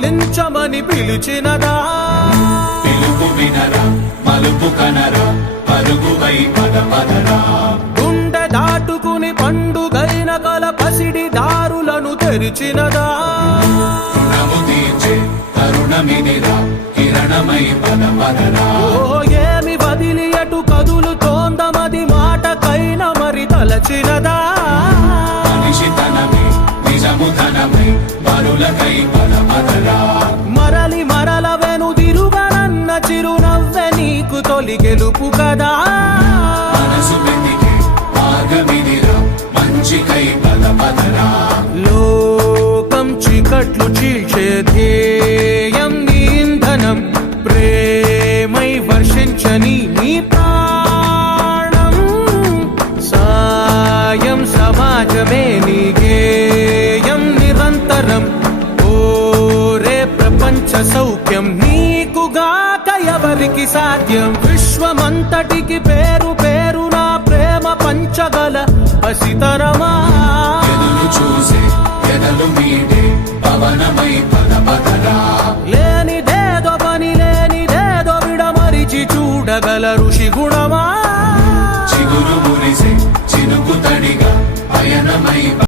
కౌగిలించమని పిలిచినదా పిలుపు వినరా మలుపు కనరా పరుగువై పద పదరా గుండె దాటుకుని పండుగైన కల పసిడి దారులను తెరిచినదా రుణము తీర్చే తరుణమిదిరా కిరణమై పద పదరా ఓ ఏమి వదిలి అటు కదులుతోందమది మాటకైన మరి తలచినదా మనిషితనమే నిజముధనమై పరులకై పద పదరా మరలి మరల వెనుదిరుగనన్న చిరునవ్వె నీకు తొలి గెలుపు కదా మనసు వెతికే మార్గమిదిరా మంచికై పద పదరా లోకం చీకట్లు చీల్చే ధ్యేయం నీ ఇంధనం ప్రేమై వర్షించని నీ ప్రాణం సాయం సమాజమే నీ గేయం నిరంతరం ఓరే ప్రపంచ సౌఖ్యం నీకుగాక ఎవరికి సాధ్యం విశ్వమంతటికి పేరు పేరు నా ప్రేమ పంచగల పసితరమా ఎదురు చూసే ఎదలు మీడే పవనమై పద పదరా లేనిదేదో పని లేనిదేదో విడమరిచి చూడగల ఋషి గుణమా చిగురు మురిసే చినుకు తడిగా పయనమై